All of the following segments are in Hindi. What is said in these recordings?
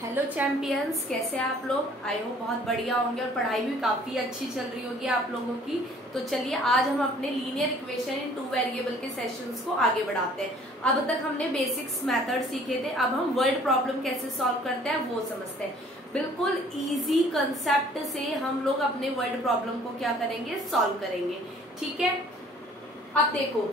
हेलो चैंपियंस, कैसे हैं आप लोग। आई होप बहुत बढ़िया होंगे और पढ़ाई भी काफी अच्छी चल रही होगी आप लोगों की। तो चलिए आज हम अपने linear equation in two variable के सेशंस को आगे बढ़ाते हैं। अब तक हमने बेसिक्स मेथड सीखे थे, अब हम वर्ड प्रॉब्लम कैसे सॉल्व करते हैं वो समझते हैं। बिल्कुल इजी कंसेप्ट से हम लोग अपने वर्ड प्रॉब्लम को क्या करेंगे, सॉल्व करेंगे। ठीक है, अब देखो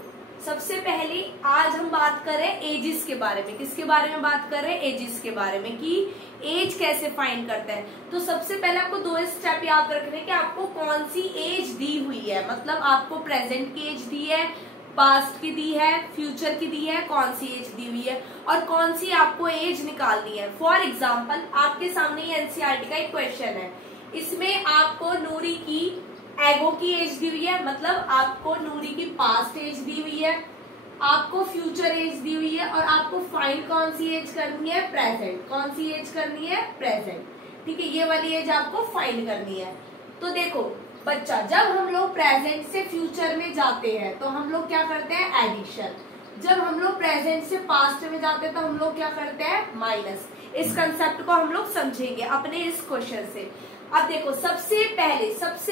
सबसे पहले आज हम बात कर रहे हैं एजिस के बारे में। किसके बारे में बात कर रहे हैं, एजिस के बारे में, कि एज कैसे फाइंड करते हैं। तो सबसे पहले आपको दो स्टेप याद रखने कि आपको कौन सी एज दी हुई है, मतलब आपको प्रेजेंट की एज दी है, पास्ट की दी है, फ्यूचर की दी है, कौन सी एज दी हुई है और कौन सी आपको एज निकालनी है। फॉर एग्जाम्पल आपके सामने ये एनसीईआरटी का एक क्वेश्चन है, इसमें आपको नूरी की एगो की एज दी हुई है, मतलब आपको नूरी की पास्ट एज दी हुई है, आपको फ्यूचर एज दी हुई है और आपको फाइंड कौन सी एज करनी है, प्रेजेंट। कौन सी एज करनी है, प्रेजेंट। ठीक है, ये वाली एज आपको फाइंड करनी है। तो देखो बच्चा, जब हम लोग प्रेजेंट से फ्यूचर में जाते हैं तो हम लोग क्या करते हैं, एडिशन। जब हम लोग प्रेजेंट से पास्ट में जाते हैं तो हम लोग क्या करते हैं, माइनस। इस कंसेप्ट को हम लोग समझेंगे अपने इस क्वेश्चन से। अब देखो सबसे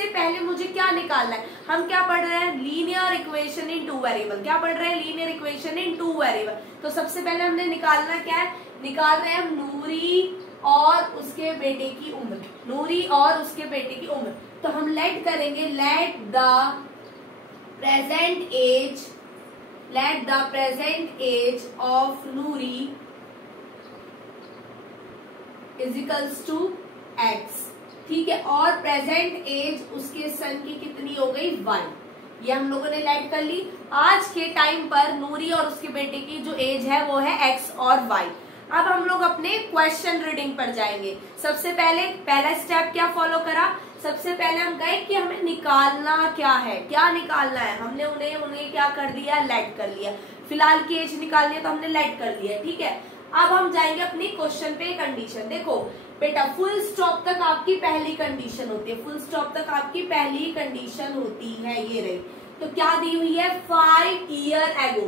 पहले मुझे क्या निकालना है, हम क्या पढ़ रहे हैं, linear equation in two variable. क्या पढ़ रहे हैं, linear equation in two variable. तो सबसे पहले हमने निकालना क्या है, निकाल रहे हैं हम नूरी और उसके बेटे की उम्र। नूरी और उसके बेटे की उम्र, तो हम लेट करेंगे, let the present age of Noori is equals to x. ठीक है, और प्रेजेंट एज उसके सन की कितनी हो गई, 1। ये हम लोगों ने लेट कर ली। आज के टाइम पर नूरी और उसके बेटे की जो एज है वो है एक्स और वाई। अब हम लोग अपने क्वेश्चन रीडिंग पर जाएंगे। सबसे पहले पहला स्टेप क्या फॉलो करा, सबसे पहले हम गए कि हमें निकालना क्या है, क्या निकालना है। हमने उन्हें क्या कर दिया, लेट कर लिया। फिलहाल की एज निकालनी है तो हमने लेट कर लिया। ठीक है, अब हम जाएंगे अपनी क्वेश्चन पे। कंडीशन देखो बेटा, फुल स्टॉप तक आपकी पहली कंडीशन होती है, फुल स्टॉप तक आपकी पहली कंडीशन होती है, ये रही। तो क्या दी हुई है, 5 ईयर एगो।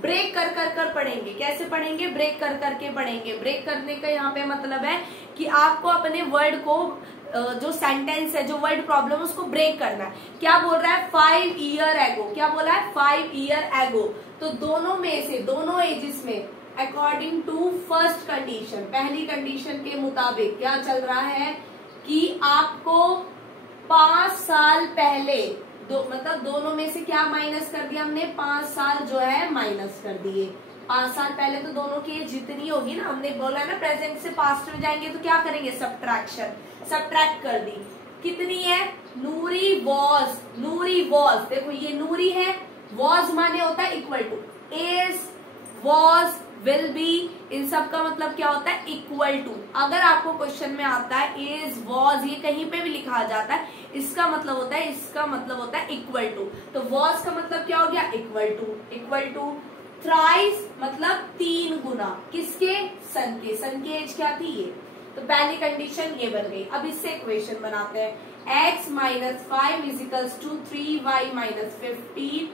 ब्रेक कर पढ़ेंगे। कैसे पढ़ेंगे, ब्रेक कर करके पढ़ेंगे। ब्रेक करने का यहाँ पे मतलब है कि आपको अपने वर्ड को, जो सेंटेंस है, जो वर्ड प्रॉब्लम, उसको ब्रेक करना है। क्या बोल रहा है, 5 ईयर एगो। क्या बोला है, 5 ईयर एगो। तो दोनों में से, दोनों एजेस में अकॉर्डिंग टू फर्स्ट कंडीशन, पहली कंडीशन के मुताबिक क्या चल रहा है कि आपको 5 साल पहले, मतलब दोनों में से क्या माइनस कर दिया हमने, 5 साल जो है माइनस कर दिए। 5 साल पहले तो दोनों की एज जितनी होगी ना, हमने बोला ना प्रेजेंट से पास्ट में जाएंगे तो क्या करेंगे, सब्ट्रैक्शन। सब्ट्रैक्ट कर दी, कितनी है, नूरी वॉज। देखो ये नूरी है, वॉज माने होता है equal to, is, was, will be, इन सब का मतलब क्या होता है, इक्वल टू। अगर आपको क्वेश्चन में आता है इज, वॉज, ये कहीं पे भी लिखा जाता है, इसका मतलब होता है इक्वल टू। तो वॉज का मतलब क्या हो गया, इक्वल टू। थ्राइस मतलब 3 गुना, किसके, सन के। सन की एज क्या थी, ये। तो पहली कंडीशन ये बन गई। अब इससे इक्वेशन बनाते हैं, x minus 5 is equals to 3y minus 15,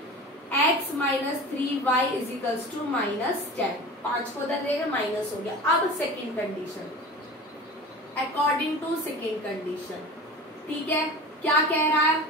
x minus 3y is equals to minus 10। 5 को उधर रहेगा, माइनस हो गया। अब second condition, according to second condition, ठीक है, क्या कह रहा है,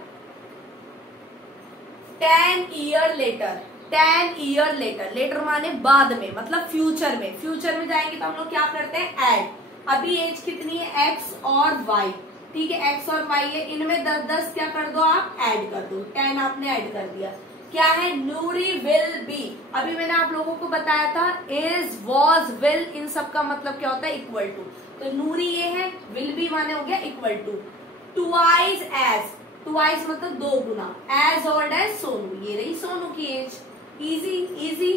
10 ईयर लेटर। 10 ईयर लेटर माने बाद में, मतलब फ्यूचर में। फ्यूचर में जाएंगे तो हम लोग क्या करते हैं, ऐड। अभी एज कितनी है, एक्स और वाई। ठीक है, एक्स और वाई है, इनमें 10 क्या कर दो, आप ऐड कर दो। 10 आपने ऐड कर दिया। क्या है, नूरी विल बी। अभी मैंने आप लोगों को बताया था, इज, वॉज, विल, इन सब का मतलब क्या होता है, इक्वल टू। तो नूरी ये है, विल बी माने हो गया equal to. Twice age, twice मतलब 2 गुना, एज ओल्ड एज सोनू। ये रही सोनू की age, easy.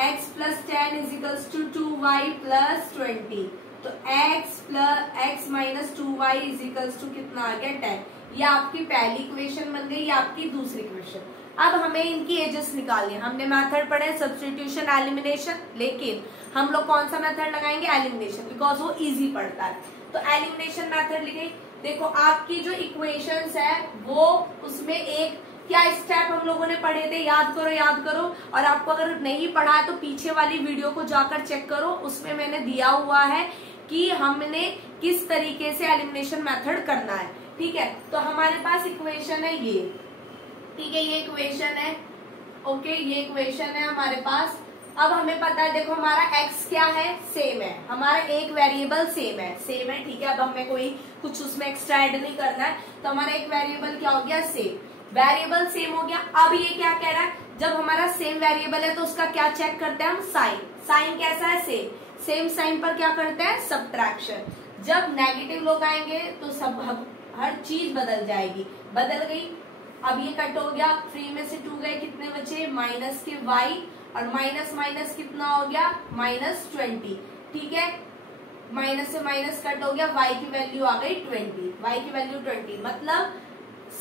x plus 10 is equals to 2y plus 20। तो x minus 2y is equals to कितना आ गया, 10। ये आपकी पहली इक्वेशन बन गई, ये आपकी दूसरी इक्वेशन। अब हमें इनकी एजेस निकालनी है। हमने मेथड पढ़े सब्स्टिट्यूशन, एलिमिनेशन, लेकिन हम लोग कौन सा मेथड लगाएंगे, एलिमिनेशन, बिकॉज वो इजी पड़ता है। तो एलिमिनेशन मेथड लिखे। देखो आपकी जो इक्वेशंस है वो, उसमें एक क्या स्टेप हम लोगों ने पढ़े थे, याद करो। और आपको अगर नहीं पढ़ा है तो पीछे वाली वीडियो को जाकर चेक करो, उसमें मैंने दिया हुआ है कि हमने किस तरीके से एलिमिनेशन मेथड करना है। ठीक है, तो हमारे पास इक्वेशन है ये, ठीक है, ये इक्वेशन है, ओके, ये इक्वेशन है हमारे पास। अब हमें पता है, देखो हमारा x क्या है, सेम है, हमारा एक वेरिएबल सेम है, ठीक है। अब हमें कोई कुछ उसमें एक्स्ट्रा ऐड नहीं करना है, तो हमारा एक वेरिएबल क्या हो गया, सेम, वेरिएबल सेम हो गया। अब ये क्या कह रहा है, जब हमारा सेम वेरिएबल है तो उसका क्या चेक करते हैं हम, साइन, साइन कैसा है, सेम, सेम साइन पर क्या करते हैं, सब्ट्रैक्शन। जब नेगेटिव लोग आएंगे तो सब हर चीज बदल जाएगी, बदल गई। अब ये कट हो गया, 3 में से 2 गए, कितने बचे, माइनस के y, और माइनस माइनस कितना हो गया, -20, ठीक है, माइनस से माइनस कट हो गया, y की वैल्यू आ गई 20, y की वैल्यू 20, मतलब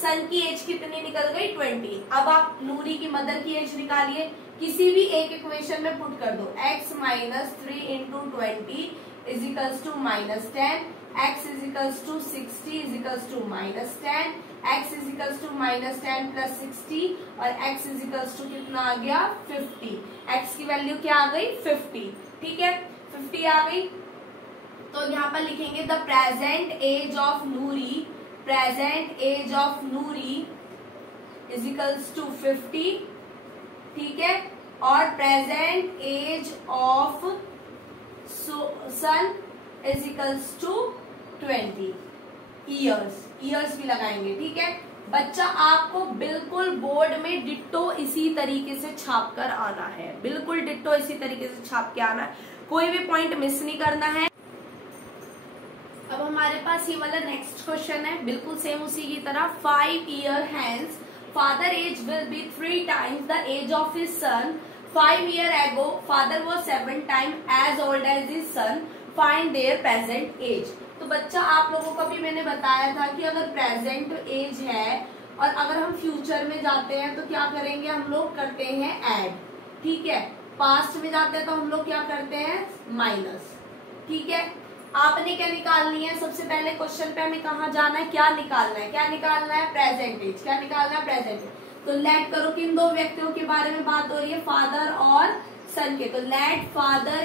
सन की एज कितनी निकल गई, 20। अब आप नूरी की मदर की एज निकालिए, किसी भी एक इक्वेशन में पुट कर दो, x minus 3 into 20 equals to -10, x equals to 60 equals to -10, x equals to -10 plus 60, और x इजिकल्स टू कितना आ गया, 50, x की वैल्यू क्या आ गई, 50, ठीक है, 50 आ गई। तो यहाँ पर लिखेंगे the present age of Noori, present age of Noori equals to 50, ठीक है, और present age of son equals to 20 years, years भी लगाएंगे, ठीक है। बच्चा आपको बिल्कुल बोर्ड में डिट्टो इसी तरीके से छाप कर आना है, बिल्कुल डिट्टो इसी तरीके से छाप के आना है, कोई भी पॉइंट मिस नहीं करना है। अब हमारे पास ये वाला नेक्स्ट क्वेश्चन है, बिल्कुल सेम उसी की तरह। 5 year hence father age will be 3 times the age of his son, 5 years ago father was 7 times as old as his son, find their present age। तो बच्चा आप लोगों को भी मैंने बताया था कि अगर प्रेजेंट एज है और अगर हम फ्यूचर में जाते हैं तो क्या करेंगे, हम लोग करते हैं ऐड, ठीक है, पास्ट में जाते हैं तो हम लोग क्या करते हैं, माइनस, ठीक है। आपने क्या निकालनी है, सबसे पहले क्वेश्चन पे हमें कहाँ जाना है, क्या निकालना है, क्या निकालना है, प्रेजेंट एज, क्या निकालना है, प्रेजेंट एज। तो लेट करो किन दो व्यक्तियों के बारे में बात हो रही है, फादर और सन के, तो let father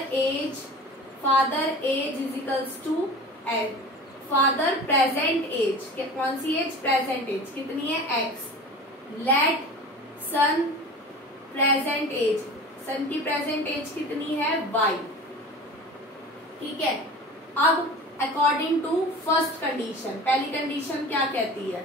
age equals to एड, फादर प्रेजेंट एज, कौन सी एज, प्रेजेंट एज कितनी है, x, let son present age, son की प्रेजेंट एज कितनी है, y, ठीक है। अब अकॉर्डिंग टू फर्स्ट कंडीशन, पहली कंडीशन क्या कहती है,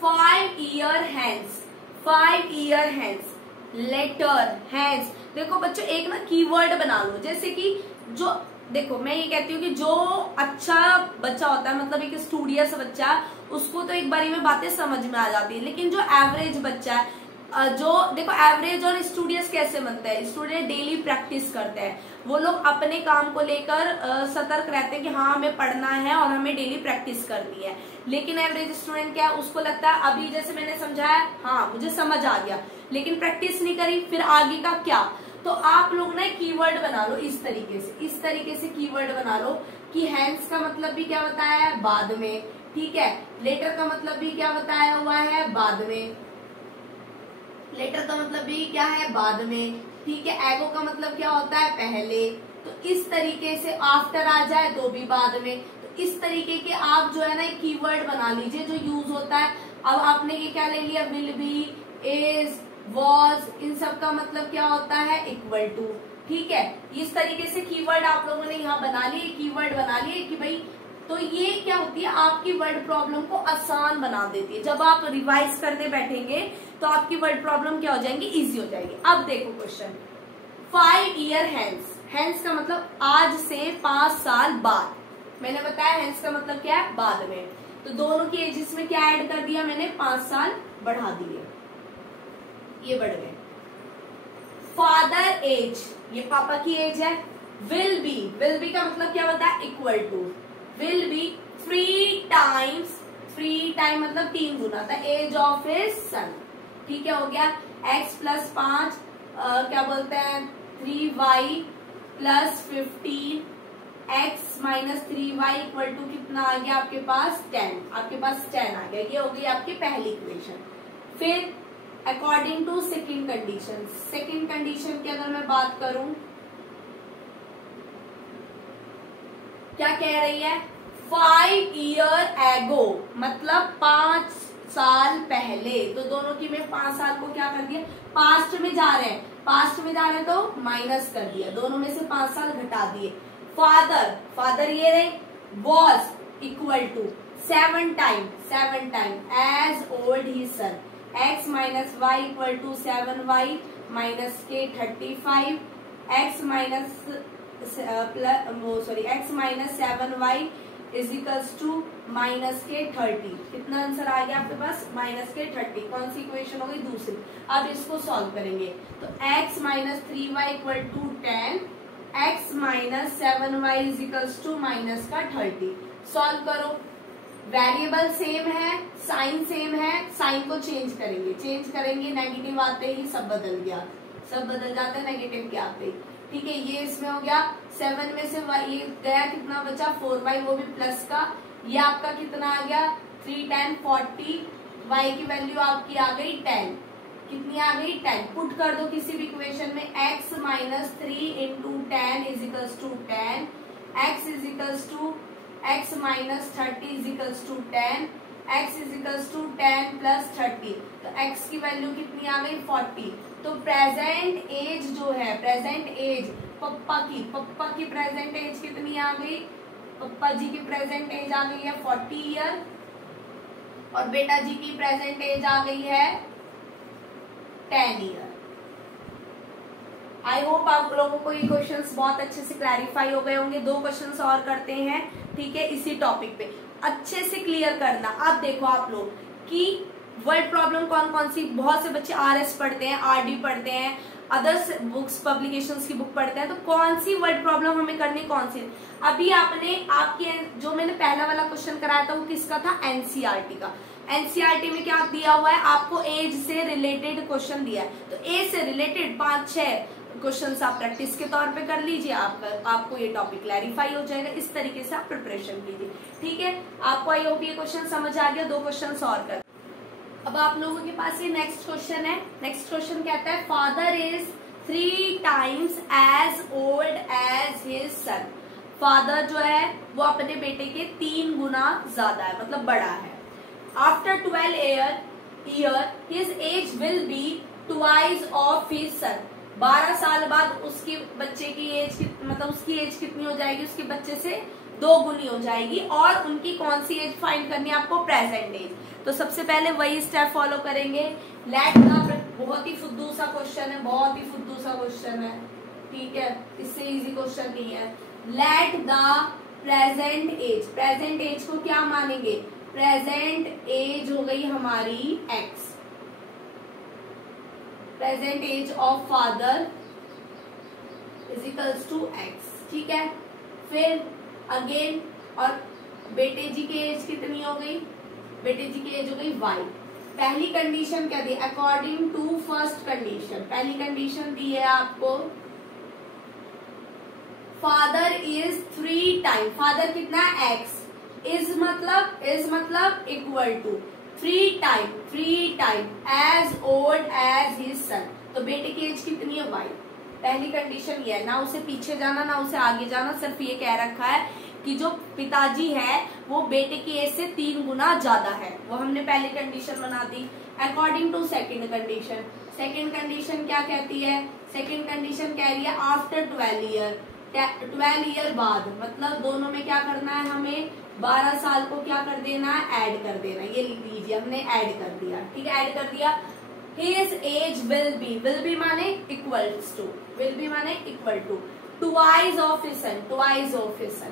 5 year hence, 5 year hence, later hence. देखो बच्चों एक ना कीवर्ड बना लो, जैसे कि जो देखो मैं ये कहती हूँ कि जो अच्छा बच्चा होता है, मतलब एक स्टूडियस बच्चा, उसको तो एक बारी में बातें समझ में आ जाती है, लेकिन जो एवरेज बच्चा है, जो देखो एवरेज और स्टूडियस कैसे बनते हैं, स्टूडेंट डेली प्रैक्टिस करते हैं, वो लोग अपने काम को लेकर सतर्क रहते हैं कि हाँ हमें पढ़ना है और हमें डेली प्रैक्टिस करनी है। लेकिन एवरेज स्टूडेंट क्या है, उसको लगता है अभी जैसे मैंने समझाया, हाँ मुझे समझ आ गया, लेकिन प्रैक्टिस नहीं करी, फिर आगे का क्या। तो आप लोग ना कीवर्ड बना लो इस तरीके से कीवर्ड बना लो कि हैंस का मतलब भी क्या बताया है, बाद में, ठीक है, लेटर का मतलब भी क्या बताया हुआ है, बाद में, लेटर का मतलब भी क्या है, बाद में, ठीक है, एगो का मतलब क्या होता है, पहले, तो इस तरीके से आफ्टर आ जाए तो भी बाद में, तो इस तरीके के आप जो है ना एक कीवर्ड बना लीजिए जो यूज होता है। अब आपने ये क्या ले लिया, विल बी, इज, वॉज, इन सब का मतलब क्या होता है, इक्वल टू, ठीक है। इस तरीके से कीवर्ड आप लोगों ने यहाँ बना लिए, कीवर्ड बना लिए कि भाई, तो ये क्या होती है, आपकी वर्ड प्रॉब्लम को आसान बना देती है। जब आप रिवाइज करने बैठेंगे तो आपकी वर्ड प्रॉब्लम क्या हो जाएंगी, इजी हो जाएगी। अब देखो क्वेश्चन, 5 year hence, hence का मतलब आज से 5 साल बाद, मैंने बताया hence का मतलब क्या है, बाद में, तो दोनों की एजेस में क्या ऐड कर दिया मैंने, 5 साल बढ़ा दिए, ये बढ़ गए। फादर एज, ये पापा की एज है। विल बी का मतलब क्या होता है, equal to, will be 3 times, 3 time मतलब 3 गुना, the age of his son, ठीक है, हो गया। x प्लस 5 क्या बोलते हैं, 3y plus 15, x minus 3y equal to कितना आ गया आपके पास, 10, आपके पास 10 आ गया, ये हो गई आपकी पहली इक्वेशन। फिर according to second condition, second condition की अगर मैं बात करूं, क्या कह रही है, 5 ईयर एगो, मतलब 5 साल पहले। तो दोनों की मैं 5 साल को क्या कर दिया, पास्ट में जा रहे हैं, पास्ट में जा रहे हैं तो माइनस कर दिया, दोनों में से 5 साल घटा दिए। फादर, फादर ये रहे, was equal to 7 time as old ही son, x minus y equal to 7y minus के 35, x minus x minus 7y is equals to minus के 30। कितना आंसर आ गया आपके पास, माइनस के 30। कौन सी इक्वेशन हो गई, दूसरी। अब इसको सॉल्व करेंगे तो x minus 3y equal to 10, x minus 7y is equals to minus का 30। सॉल्व करो, वेरिएबल सेम है, साइन सेम है, साइन को चेंज करेंगे, नेगेटिव आते ही सब बदल गया, सब बदल जाता है नेगेटिव के आते ही। ठीक है, ये इसमें हो गया 7 में से ये गया, कितना बचा 4y, वो भी प्लस का। ये आपका कितना आ गया 3 10 40, y की वैल्यू आपकी आ गई 10, कितनी आ गई 10। पुट कर दो किसी भी इक्वेशन में, x minus 3 into 10 is equals to 10, x is equals to x minus 30 is equals to 10, x is equals to 10 plus 30, तो x की वैल्यू कितनी आ गई 40। तो प्रेजेंट एज जो है, प्रेजेंट एज पप्पा की प्रेजेंट एज कितनी आ गई, पप्पा जी की प्रेजेंट एज आ गई है 40 ईयर, और बेटा जी की प्रेजेंट एज आ गई है 10 ईयर। आई होप आप लोगों को ये क्वेश्चंस बहुत अच्छे से क्लैरिफाई हो गए होंगे। 2 क्वेश्चंस और करते हैं, ठीक है, इसी टॉपिक पे अच्छे से क्लियर करना। अब देखो आप लोग कि वर्ड प्रॉब्लम कौन कौन सी, बहुत से बच्चे आरएस पढ़ते हैं, आरडी पढ़ते हैं, अदर्स बुक्स पब्लिकेशंस की बुक पढ़ते हैं, तो कौन सी वर्ड प्रॉब्लम हमें करनी, कौन सी। अभी आपके जो मैंने पहला वाला क्वेश्चन कराया था वो किसका था, एनसीईआरटी का। एनसीईआरटी में क्या दिया हुआ है आपको, एज से रिलेटेड क्वेश्चन दिया है, तो एज से रिलेटेड 5-6 क्वेश्चंस आप प्रैक्टिस के तौर पे कर लीजिए, आपको ये टॉपिक क्लैरिफाई हो जाएगा। इस तरीके से आप प्रिपरेशन कीजिए, ठीक है। आपको आई होप ये क्वेश्चन समझ आ गया। 2 क्वेश्चन और कर। अब आप लोगों के पास ये नेक्स्ट क्वेश्चन है। नेक्स्ट क्वेश्चन कहता है, father is 3 times as old as his son. Father जो है वो अपने बेटे के 3 गुना ज्यादा है, मतलब बड़ा है। After 12 year his age will be twice of his सन। 12 साल बाद उसके बच्चे की एज, मतलब उसकी एज कितनी हो जाएगी, उसके बच्चे से 2 गुनी हो जाएगी। और उनकी कौन सी एज फाइंड करनी है आपको, प्रेजेंट एज। तो सबसे पहले वही स्टेप फॉलो करेंगे। लेट द, बहुत ही फुद्दू सा क्वेश्चन है, बहुत ही फुद्दू सा क्वेश्चन है, ठीक है, इससे इजी क्वेश्चन नहीं है। Let the present age, present age को क्या मानेंगे, प्रेजेंट एज हो गई हमारी x, present age of father is equals to x, ठीक है। फिर अगेन, और बेटे जी की एज कितनी हो गई, बेटे जी की एज हो गई y। पहली कंडीशन क्या दी, अकॉर्डिंग टू फर्स्ट कंडीशन, पहली कंडीशन दी है आपको फादर इज 3 टाइम, फादर कितना x, इज मतलब equal to 3 time as old as his son. तो बेटे की एज कितनी है y। पहली कंडीशन ये है, ना उसे पीछे जाना ना उसे आगे जाना, सिर्फ ये कह रखा है कि जो पिताजी है वो बेटे की एज से 3 गुना ज्यादा है, वो हमने पहली कंडीशन बना दी। According to second condition, second condition क्या कहती है, सेकंड कंडीशन कह रही है आफ्टर 12 ईयर बाद, मतलब दोनों में क्या करना है हमें, 12 साल को क्या कर देना है, ऐड कर देना। ये लिख लीजिए, हमने ऐड कर दिया, ठीक है, ऐड कर दिया। His age will be माने इक्वल्स टू, will be माने equal to twice of his son,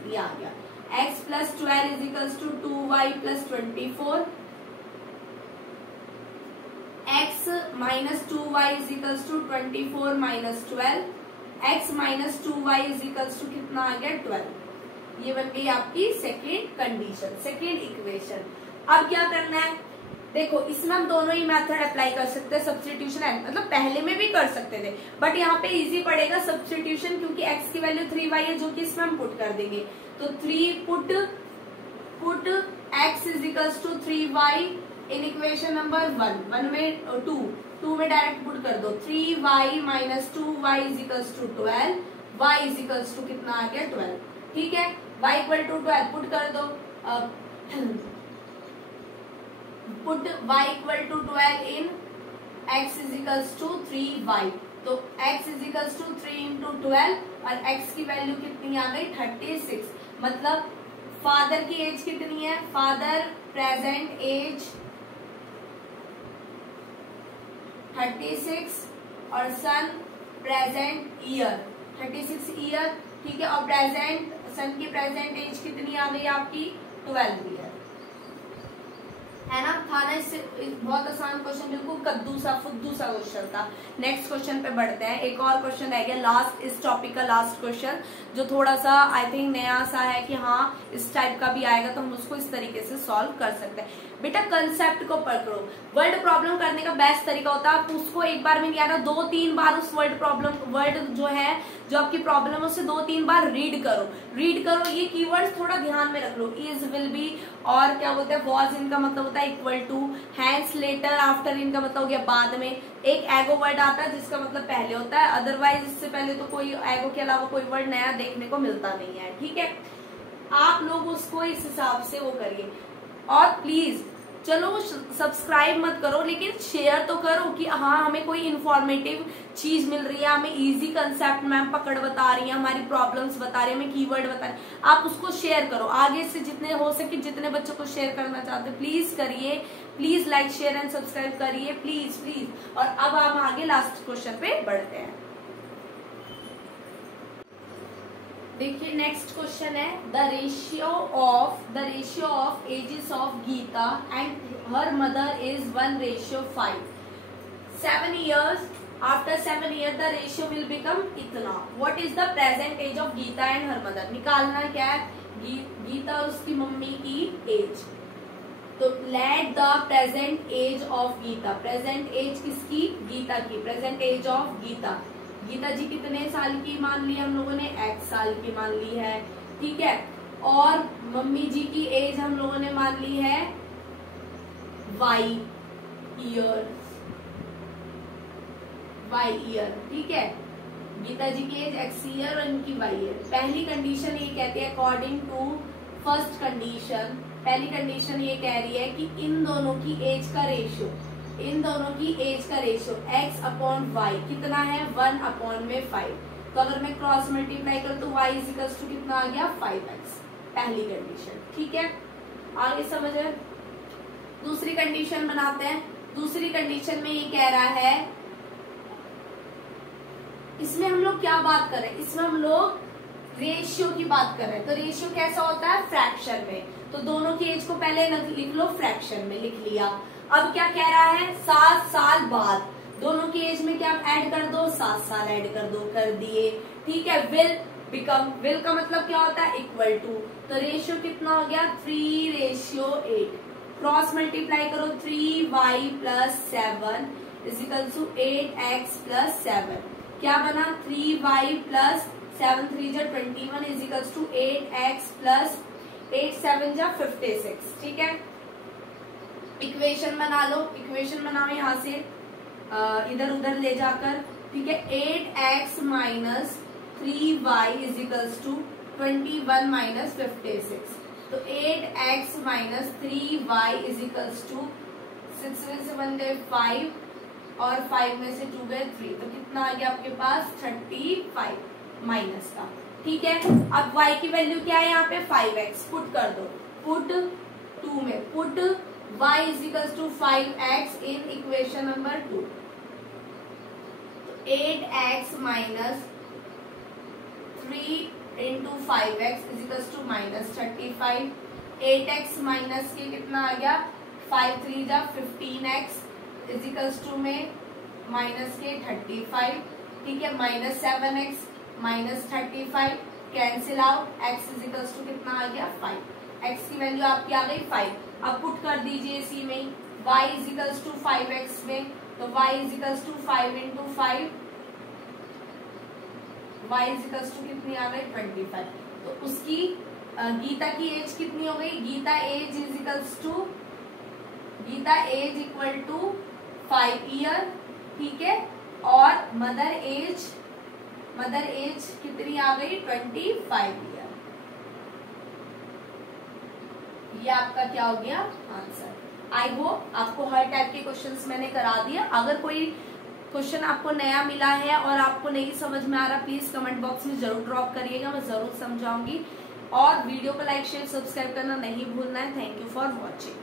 ये आ गया। x plus 12 is equals to 2y plus 24, x minus 2y is equals to 24 minus 12, x minus 2y is equals to कितना आ गया 12। ये बन गई आपकी सेकेंड कंडीशन, सेकेंड इक्वेशन। अब क्या करना है, देखो इसमें हम दोनों ही मेथड अप्लाई कर सकते हैं, सब्स्टिट्यूशन एंड, मतलब पहले में भी कर सकते थे, बट यहाँ पे इजी पड़ेगा सब्स्टिट्यूशन, क्योंकि x की वैल्यू 3y है जो कि इसमें हम पुट कर देंगे। तो 3 put x is equals to 3y in equation number 1 में 2 2 में डायरेक्ट पुट कर दो, 3y minus 2y equals to 12, y equals to कितना आ गया 12, ठीक है। y इक्वल टू 12 पुट कर दो, put y equal to 12 in x equals to 3y, तो x इजिकल्स टू 3 इंटू 12 और x की वैल्यू कितनी आ गई 36, मतलब फादर की एज कितनी है, फादर प्रेजेंट एज 36 और सन प्रेजेंट ईयर 36 ईयर, ठीक है। और प्रेजेंट सन की प्रेजेंट एज कितनी आ गई आपकी 12 ईयर, है ना। था ना, इससे बहुत आसान क्वेश्चन, बिल्कुल कद्दू सा फुद्दू सा क्वेश्चन था। नेक्स्ट क्वेश्चन पे बढ़ते हैं। एक और क्वेश्चन रह गया लास्ट, इस टॉपिक का लास्ट क्वेश्चन, जो थोड़ा सा आई थिंक नया सा है कि हाँ इस टाइप का भी आएगा तो हम उसको इस तरीके से सॉल्व कर सकते हैं। बेटा कंसेप्ट को पकड़ो, वर्ड प्रॉब्लम करने का बेस्ट तरीका होता है आप उसको एक बार में नहीं आता, 2-3 बार उस वर्ड जो है जो आपकी प्रॉब्लम है उसे 2-3 बार रीड करो। ये कीवर्ड्स थोड़ा ध्यान में रख लो, इज, विल बी, और क्या बोलते हैं वॉज, इनका मतलब होता है equal to, hence, later, after इनका मतलब हो गया बाद में, एक एगो वर्ड आता है जिसका मतलब पहले होता है, अदरवाइज इससे पहले तो कोई एगो के अलावा कोई वर्ड नया देखने को मिलता नहीं है, ठीक है। आप लोग उसको इस हिसाब से वो करिए, और प्लीज चलो सब्सक्राइब मत करो लेकिन शेयर तो करो कि हाँ हमें कोई इंफॉर्मेटिव चीज मिल रही है, हमें इजी कंसेप्ट मैम पकड़ बता रही है, हमारी प्रॉब्लम्स बता रही है, हमें कीवर्ड बता रही है, आप उसको शेयर करो। आगे से जितने हो सके जितने बच्चों को शेयर करना चाहते हैं प्लीज करिए, please like share and subscribe करिए, प्लीज प्लीज। और अब हम आगे लास्ट क्वेश्चन पे बढ़ते हैं। देखिए नेक्स्ट क्वेश्चन है, the ratio of ages of Geeta and her mother is 1:5। 7 years, after 7 years the ratio will become इतना। What is the present age of Geeta and her mother? निकालना क्या है, गीता और उसकी मम्मी की एज। तो let the present age of Geeta, present age किसकी, गीता की, present age of Geeta. Geeta ji कितने साल की मान ली हम लोगों ने, x साल की मान ली है, ठीक है। और मम्मी जी की एज हम लोगों ने मान ली है y ईयर, ठीक है। गीता जी की एज x ईयर और इनकी y ईयर। पहली कंडीशन ये कहती है अकॉर्डिंग टू फर्स्ट कंडीशन, पहली कंडीशन ये कह रही है कि इन दोनों की एज का रेशियो, x/y कितना है 1/5। तो अगर मैं क्रॉस मल्टीप्लाई करूं तो y इक्वल्स टू कितना आ गया 5x, पहली कंडीशन, ठीक है। आगे समझ रहे। दूसरी कंडीशन बनाते हैं। दूसरी कंडीशन में ये कह रहा है, इसमें हम लोग क्या बात कर रहे हैं, इसमें हम लोग रेशियो की बात कर रहे हैं। तो रेशियो कैसा होता है, फ्रैक्शन में। तो दोनों की एज को पहले लिख लो, फ्रैक्शन में लिख लिया। अब क्या कह रहा है, 7 साल बाद दोनों की एज में क्या ऐड कर दो, 7 साल ऐड कर दो, कर दिए, ठीक है। विल का मतलब क्या होता है, इक्वल टू। तो रेशियो कितना हो गया 3:8। क्रॉस मल्टीप्लाई करो, 3y + 7 = 8x + 7। क्या बना, 3y + 7 3 = 21 = 8x + 8 7 = 56, ठीक है। इक्वेशन बना लो, इक्वेशन बनाओ यहाँ से इधर उधर ले जाकर, ठीक है। 8x - 3y = 21 - 56। तो 8x - 3y = 6 में से 1 गए 5 और 5 में से 2 गए 3, तो कितना आ गया आपके पास 35 माइनस का, ठीक है। अब y की वैल्यू क्या है यहाँ पे 5x, पुट कर दो, पुट 2 में पुट y = 5x इन इक्वेशन नंबर 2। तो 8x - 3 × 5x = -35। 8x माइनस के कितना आ गया 5 3 = 15x = में माइनस के 35, ठीक है। -7x -35 कैंसिल आउट, x = कितना आ गया 5। x की वैल्यू आपकी आ गई 5। अब पुट कर दीजिए इसी में, y = 5x में, तो y = 5 × 5, y = कितनी आ गई 25। तो उसकी गीता की एज कितनी हो गई, Gita age equal to 5 year, ठीक है, और मदर एज कितनी आ गई 25 ईयर। ये आपका क्या हो गया आंसर। आई होप आपको हर टाइप के क्वेश्चंस मैंने करा दिया। अगर कोई क्वेश्चन आपको नया मिला है और आपको नहीं समझ में आ रहा, प्लीज कमेंट बॉक्स में जरूर ड्रॉप करिएगा, मैं जरूर समझाऊंगी। और वीडियो को लाइक शेयर सब्सक्राइब करना नहीं भूलना है। Thank you for watching.